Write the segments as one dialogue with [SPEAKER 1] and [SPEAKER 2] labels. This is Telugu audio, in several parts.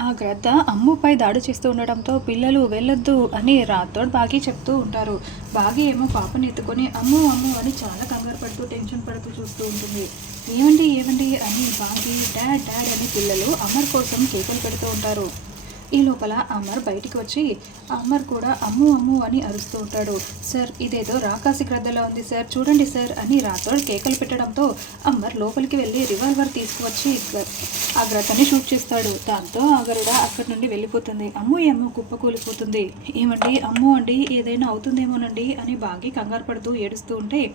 [SPEAKER 1] ఆ గ్రద్ద అమ్ముపై దాడి చేస్తూ ఉండడంతో పిల్లలు వెళ్ళొద్దు అని రాతోడు బాగి చెప్తూ ఉంటారు. బాగి ఏమో పాపని ఎత్తుకొని అమ్ము అమ్ము అని చాలా కంగారు పడుతూ టెన్షన్ పడుతూ చూస్తూ ఉంటుంది. ఏమండి ఏమండి అని బాగి డాడ్ డాడ్ అని పిల్లలు అమర్ కోసం కేకలు పెడుతూ ఉంటారు. ఈ లోపల అమర్ బయటికి వచ్చి అమర్ కూడా అమ్ము అమ్ము అని అరుస్తూ ఉంటాడు. సార్ ఇదేదో రాకాసి గ్రద్దలా ఉంది సార్. చూడండి సార్ అని రాథోడ్ కేకలు పెట్టడంతో అమర్ లోపలికి వెళ్ళి రివాల్వర్ తీసుకువచ్చి ఆ గ్రద్దని షూట్ చేస్తాడు. దాంతో ఆగరుడ అక్కడి నుండి వెళ్ళిపోతుంది. అమ్ము ఏమో కుప్పకూలిపోతుంది ఏమండి? అమ్ము అండి ఏదైనా అవుతుందేమోనండి? అని బాగి కంగారు పడుతూ ఏడుస్తూ ఉంటే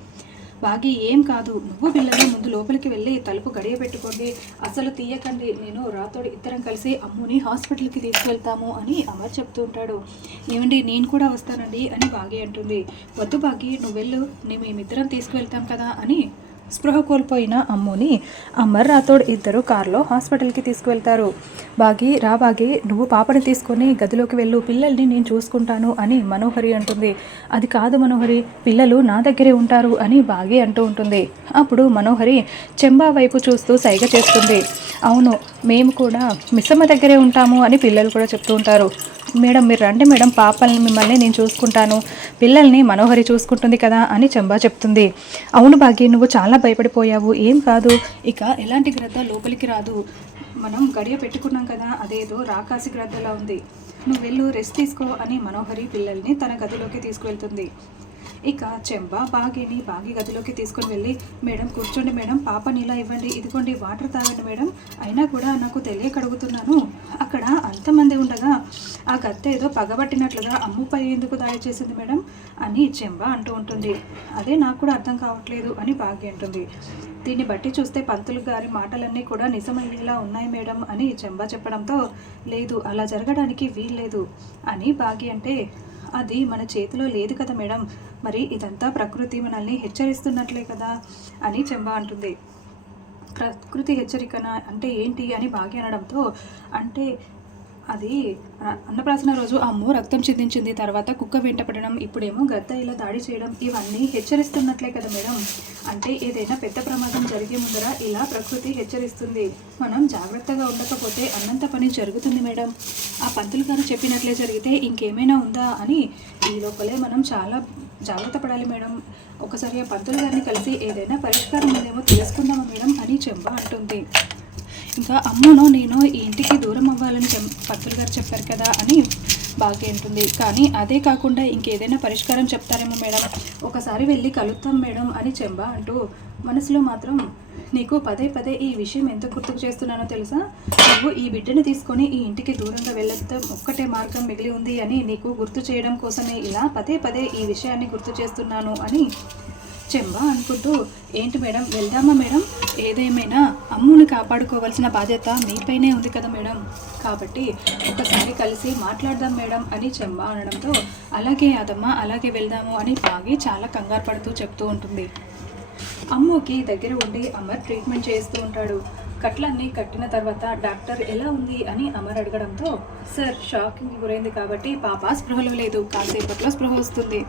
[SPEAKER 1] బాగి ఏం కాదు. నువ్వు పిల్లలు ముందు లోపలికి వెళ్ళి తలుపు గడియ పెట్టుకోండి. అసలు తీయకండి. నేను రాతోడు ఇద్దరం కలిసి అమ్ముని హాస్పిటల్కి తీసుకెళ్తాము అని అమర్ చెప్తూ ఉంటాడు. ఏమండి నేను కూడా వస్తానండి అని బాగి అంటుంది. వద్దు బాగి నువ్వు వెళ్ళు. నేను మేమిద్దరం తీసుకువెళ్తాం కదా అని స్పృహ కోల్పోయిన అమ్ముని అమర్ రాథోడ్ ఇద్దరు కారులో హాస్పిటల్కి తీసుకువెళ్తారు. బాగి రా బాగి నువ్వు పాపని తీసుకొని గదిలోకి వెళ్ళు పిల్లల్ని నేను చూసుకుంటాను అని మనోహరి అంటుంది. అది కాదు మనోహరి పిల్లలు నా దగ్గరే ఉంటారు అని బాగి అంటూ ఉంటుంది. అప్పుడు మనోహరి చెంబా వైపు చూస్తూ సైగ చేస్తుంది. అవును మేము కూడా మిస్సమ్మ దగ్గరే ఉంటాము అని పిల్లలు కూడా చెప్తూ ఉంటారు. మేడం మీరు రండి మేడం పాపల్ని మిమ్మల్ని నేను చూసుకుంటాను. పిల్లల్ని మనోహరి చూసుకుంటుంది కదా అని చెంబా చెప్తుంది. అవును భాగ్య నువ్వు చాలా భయపడిపోయావు. ఏం కాదు. ఇక ఎలాంటి గ్రద్ద లోపలికి రాదు. మనం గడియ పెట్టుకున్నాం కదా అదేదో రాకాసి గ్రద్దలా ఉంది. నువ్వు వెళ్ళు రెస్ట్ తీసుకో అని మనోహరి పిల్లల్ని తన గదిలోకి తీసుకువెళ్తుంది. ఇక చెంబ బాగిని బాగి గదిలోకి తీసుకొని వెళ్ళి మేడం కూర్చోండి మేడం పాపని ఇలా ఇవ్వండి. ఇదిగోండి వాటర్ తాగండి మేడం. అయినా కూడా నాకు తెలియక అడుగుతున్నాను. అక్కడ అంతమంది ఉండగా ఆ కత్తి ఏదో పగబట్టినట్లుగా అమ్ముపై ఎందుకు దాడి చేసింది మేడం? అని చెంబ అంటూ ఉంటుంది. అదే నాకు కూడా అర్థం కావట్లేదు అని భాగ్య అంటుంది. దీన్ని బట్టి చూస్తే పంతులు గారి మాటలన్నీ కూడా నిజమయ్యేలా ఉన్నాయి మేడం అని చెంబ చెప్పడంతో లేదు అలా జరగడానికి వీల్లేదు అని బాగి అంటే అది మన చేతిలో లేదు కదా మేడం. మరి ఇదంతా ప్రకృతి మనల్ని హెచ్చరిస్తున్నట్లే కదా అని చెంబ అంటుంది. ప్రకృతి హెచ్చరికన అంటే ఏంటి అని భాగ్య అనడంతో అంటే అది అన్నప్రాసన రోజు అమ్ము రక్తం చెందించింది. తర్వాత కుక్క వెంటపడడం ఇప్పుడేమో గద్ద ఇలా దాడి చేయడం ఇవన్నీ హెచ్చరిస్తున్నట్లే కదా మేడం. అంటే ఏదైనా పెద్ద ప్రమాదం జరిగే ముందర ఇలా ప్రకృతి హెచ్చరిస్తుంది. మనం జాగ్రత్తగా ఉండకపోతే అన్నంత పని జరుగుతుంది మేడం. ఆ పంతులు గారు చెప్పినట్లే జరిగితే ఇంకేమైనా ఉందా అని ఈ లోపలే మనం చాలా జాగ్రత్త పడాలి మేడం. ఒకసారి ఆ పంతులు గారిని కలిసి ఏదైనా పరిష్కారం ఉందేమో తెలుసుకుందామా మేడం అని చెంబ అంటుంది. ఇంకా అమ్మను నేను ఈ ఇంటికి దూరం అవ్వాలని చెం- పంతులు గారు చెప్పారు కదా అని బాగా ఉంటుంది కానీ అదే కాకుండా ఇంకేదైనా పరిష్కారం చెప్తారేమో మేడం? ఒకసారి వెళ్ళి కలుద్దాం మేడం అని చెంబ అంటూ మనసులో మాత్రం నీకు పదే పదే ఈ విషయం ఎంత గుర్తుకు చేస్తున్నానో తెలుసా? నువ్వు ఈ బిడ్డని తీసుకొని ఈ ఇంటికి దూరంగా వెళ్ళడం ఒక్కటే మార్గం మిగిలి ఉంది అని నీకు గుర్తు చేయడం కోసమే ఇలా పదే పదే ఈ విషయాన్ని గుర్తు చేస్తున్నాను అని చెంబా అనుకుంటూ ఏంటి మేడం వెళ్దామా మేడం? ఏదేమైనా అమ్ముని కాపాడుకోవాల్సిన బాధ్యత మీపైనే ఉంది కదా మేడం. కాబట్టి ఒకసారి కలిసి మాట్లాడదాం మేడం అని చెంబా అనడంతో అలాగే యాదమ్మ అలాగే వెళ్దాము అని బాగి చాలా కంగారు పడుతూ చెప్తూ ఉంటుంది. అమ్ముకి దగ్గర ఉండి అమర్ ట్రీట్మెంట్ చేస్తూ ఉంటాడు. కట్లన్నీ కట్టిన తర్వాత డాక్టర్ ఎలా ఉంది? అని అమర్ అడగడంతో సార్ షాకింగ్ గురైంది కాబట్టి పాప స్పృహలో లేదు. కాసేపట్లో స్పృహ వస్తుంది.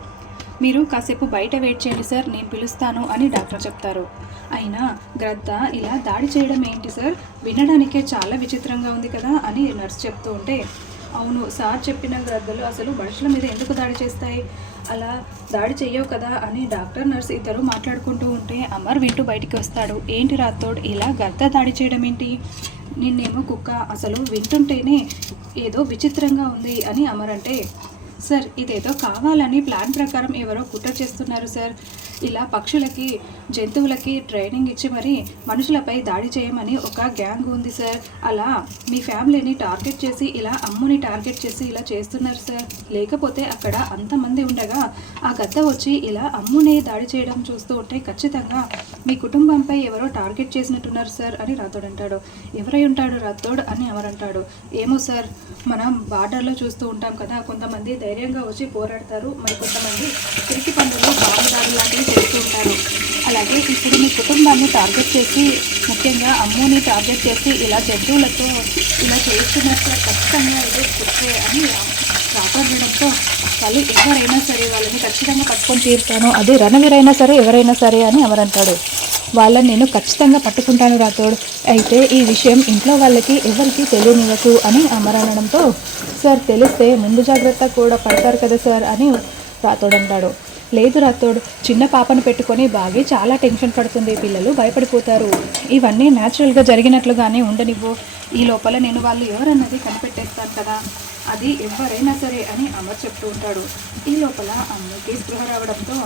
[SPEAKER 1] మీరు కాసేపు బయట వెయిట్ చేయండి సార్ నేను పిలుస్తాను అని డాక్టర్ చెప్తారు. అయినా గ్రద్ద ఇలా దాడి చేయడం ఏంటి సార్? వినడానికే చాలా విచిత్రంగా ఉంది కదా అని నర్స్ చెప్తూ ఉంటే అవును సార్ చెప్పిన గ్రద్దలు అసలు మనుషుల మీద ఎందుకు దాడి చేస్తాయి? అలా దాడి చెయ్యవు కదా అని డాక్టర్ నర్స్ ఇద్దరు మాట్లాడుకుంటూ ఉంటే అమర్ వింటూ బయటికి వస్తాడు. ఏంటి రాతోడ్ ఇలా గద్ద దాడి చేయడం ఏంటి? నిన్నేమో కుక్క అసలు వింటుంటేనే ఏదో విచిత్రంగా ఉంది అని అమర్ అంటే సార్ ఇదేదో కావాలని ప్లాన్ ప్రకారం ఎవరో కుట్ర చేస్తున్నారు సార్. ఇలా పక్షులకి జంతువులకి ట్రైనింగ్ ఇచ్చి మరి మనుషులపై దాడి చేయమని ఒక గ్యాంగ్ ఉంది సార్. అలా మీ ఫ్యామిలీని టార్గెట్ చేసి ఇలా అమ్ముని టార్గెట్ చేసి ఇలా చేస్తున్నారు సార్. లేకపోతే అక్కడ అంతమంది ఉండగా ఆ గద్ద వచ్చి ఇలా అమ్ముని దాడి చేయడం చూస్తూ ఉంటే ఖచ్చితంగా మీ కుటుంబంపై ఎవరో టార్గెట్ చేసినట్టున్నారు సార్ అని రాథోడ్ అంటాడు. ఎవరై ఉంటాడు రాథోడ్ అని ఎవరంటాడు ఏమో సార్ మనం బార్డర్లో చూస్తూ ఉంటాం కదా కొంతమంది ధైర్యంగా వచ్చి పోరాడతారు. మరి కొంతమంది తిరిగి పనులు బాగుదారు లాంటివి చేస్తూ ఉంటారు. అలాగే ఇప్పుడు మీ కుటుంబాన్ని టార్గెట్ చేసి ముఖ్యంగా అమ్మోని టార్గెట్ చేసి ఇలా జంతువులతో ఇలా చేస్తున్నట్టు ఖచ్చితంగా ఇదే కుట్రే అని రాబడడంతో వాళ్ళు ఎవరైనా సరే వాళ్ళని ఖచ్చితంగా పట్టుకొని తీరుతాను. అదే రణవీరైనా సరే ఎవరైనా సరే అని ఎవరంటాడు. వాళ్ళని నేను ఖచ్చితంగా పట్టుకుంటాను రాతోడు అయితే ఈ విషయం ఇంట్లో వాళ్ళకి ఎవరికి తెలియనివ్వకు అని అమర్ అనడంతో సార్ తెలిస్తే ముందు జాగ్రత్త కూడా పడతారు కదా సార్ అని రాతోడు అంటాడు. లేదు రాతోడు చిన్న పాపను పెట్టుకొని బాగా చాలా టెన్షన్ పడుతుంది పిల్లలు భయపడిపోతారు. ఇవన్నీ న్యాచురల్గా జరిగినట్లుగానే ఉండనివ్వు. ఈ లోపల నేను వాళ్ళు ఎవరన్నది కనిపెట్టేస్తాను కదా. అది ఎవరైనా సరే అని అమర్ చెప్తూ ఉంటాడు. ఈ లోపల అమ్మకి స్పృహ రావడంతో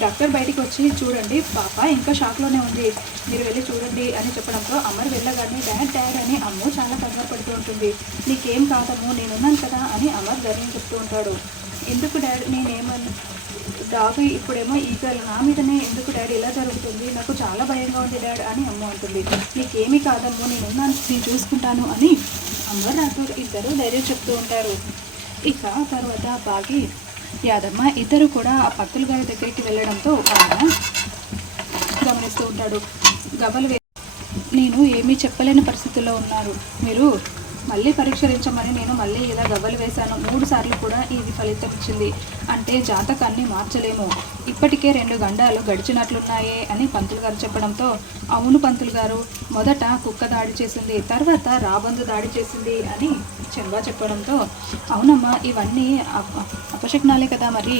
[SPEAKER 1] డాక్టర్ బయటికి వచ్చి చూడండి పాప ఇంకా షాక్లోనే ఉంది. మీరు వెళ్ళి చూడండి అని చెప్పడంతో అమర్ వెళ్ళగానే డాడ్ డాడ్ అని అమ్ము చాలా కంగారు పడుతూ ఉంటుంది. నీకేం కాదమ్ము నేనున్నాను కదా అని అమర్ ధైర్యం చెప్తూ ఉంటాడు. ఎందుకు డాడ్? నేనేమన్నా డాగ్ ఇప్పుడేమో ఈగలు నా మీదనే ఎందుకు డాడీ? ఇలా జరుగుతుంది. నాకు చాలా భయంగా ఉంది డాడ్ అని అమ్మ అంటుంది. నీకేమీ కాదమ్ము నేనున్నాను. నేను చూసుకుంటాను అని అమ్మ రాథోడ్ ఇద్దరు ధైర్యం చెప్తూ ఉంటారు. ఇక తర్వాత బాగి యాదమ్మ. ఇద్దరు కూడా ఆ పత్తులు గారి దగ్గరికి వెళ్ళడంతో ఆయన గమనిస్తూ ఉంటాడు. గబలు వే నేను ఏమీ చెప్పలేని పరిస్థితుల్లో ఉన్నారు. మీరు మళ్ళీ పరీక్షించమని నేను మళ్ళీ ఇలా గవ్వలు వేశాను. మూడు సార్లు కూడా ఇది ఫలితం ఇచ్చింది. అంటే జాతకాన్ని మార్చలేము. ఇప్పటికే రెండు గండాలు గడిచినట్లున్నాయే అని పంతులు గారు చెప్పడంతో అవును పంతులు గారు మొదట కుక్క దాడి చేసింది తర్వాత రాబందు దాడి చేసింది అని చెంబా చెప్పడంతో అవునమ్మా ఇవన్నీ అప- అపశకునాలే కదా మరి.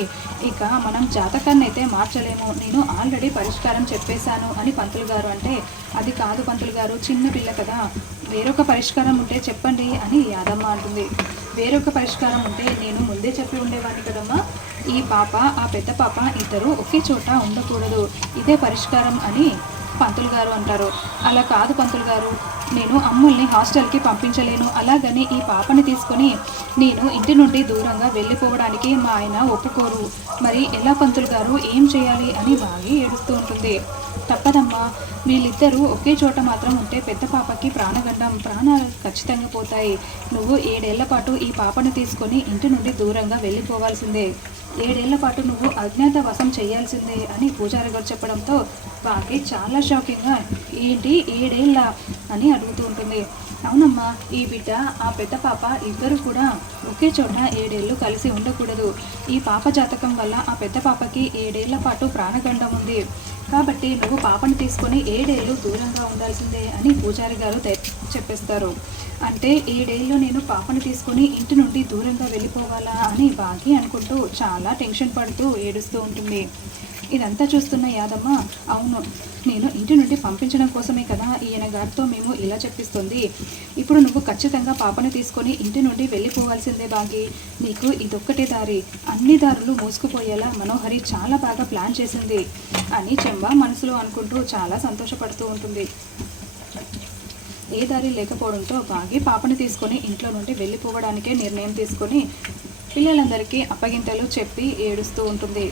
[SPEAKER 1] ఇక మనం జాతకాన్ని అయితే మార్చలేము. నేను ఆల్రెడీ పరిష్కారం చెప్పేశాను అని పంతులు గారు అంటే అది కాదు పంతులు గారు చిన్న పిల్ల కదా. వేరొక పరిష్కారం ఉంటే చెప్పండి. అని యాదమ్మ అంటుంది. వేరొక పరిష్కారం ఉంటే నేను ముందే చెప్పి ఉండేవాడిని కదమ్మా. ఈ పాప ఆ పెద్ద పాప ఇద్దరు ఒకే చోట ఉండకూడదు. ఇదే పరిష్కారం అని పంతులు గారు అంటారు. అలా కాదు పంతులు గారు. నేను అమ్ముల్ని హాస్టల్కి పంపించలేను. అలాగని ఈ పాపని తీసుకొని నేను ఇంటి నుండి దూరంగా వెళ్ళిపోవడానికి మా ఆయన ఒప్పుకోరు. మరి ఎలా పంతులు గారు? ఏం చేయాలి? అని బాగా ఏడుస్తూ ఉంటుంది. తప్పదమ్మా. వీళ్ళిద్దరూ ఒకే చోట మాత్రం ఉంటే పెద్ద పాపకి ప్రాణగండం ప్రాణాలు ఖచ్చితంగా పోతాయి. నువ్వు ఏడేళ్ళ పాటు ఈ పాపను తీసుకొని ఇంటి నుండి దూరంగా వెళ్ళిపోవాల్సిందే. ఏడేళ్ళ పాటు నువ్వు అజ్ఞాత వశం చేయాల్సిందే అని పూజారి గారు చెప్పడంతో బాగా చాలా షాకింగ్గా ఏంటి ఏడేళ్ళ? అని అడుగుతూ ఉంటుంది. అవునమ్మా ఈ బిడ్డ ఆ పెద్ద పాప ఇద్దరు కూడా ఒకే చోట ఏడేళ్ళు కలిసి ఉండకూడదు. ఈ పాప జాతకం వల్ల ఆ పెద్ద పాపకి ఏడేళ్ళ పాటు ప్రాణగండం ఉంది. కాబట్టి నువ్వు పాపను తీసుకొని ఏడేళ్ళు దూరంగా ఉండాల్సిందే అని పూజారి గారు తె- చెప్పేస్తారు. అంటే ఏడేళ్ళు నేను పాపను తీసుకొని ఇంటి నుండి దూరంగా వెళ్ళిపోవాలా అని బాగి అనుకుంటూ చాలా టెన్షన్ పడుతూ ఏడుస్తూ ఉంటుంది. ఇదంతా చూస్తున్న యాదమ్మ అవును నేను ఇంటి నుండి పంపించడం కోసమే కదా ఈయన గారితో మేము ఇలా చెప్పిస్తుంది. ఇప్పుడు నువ్వు ఖచ్చితంగా పాపను తీసుకొని ఇంటి నుండి వెళ్ళిపోవాల్సిందే బాగి. నీకు ఇదొక్కటే దారి. అన్ని దారులు మూసుకుపోయేలా మనోహరి చాలా బాగా ప్లాన్ చేసింది అని చెంబ మనసులో అనుకుంటూ చాలా సంతోషపడుతూ ఉంటుంది. ఏ దారి లేకపోవడంతో బాగి పాపను తీసుకొని ఇంట్లో నుండి వెళ్ళిపోవడానికే నిర్ణయం తీసుకొని పిల్లలందరికీ అప్పగింతలు చెప్పి ఏడుస్తూ ఉంటుంది.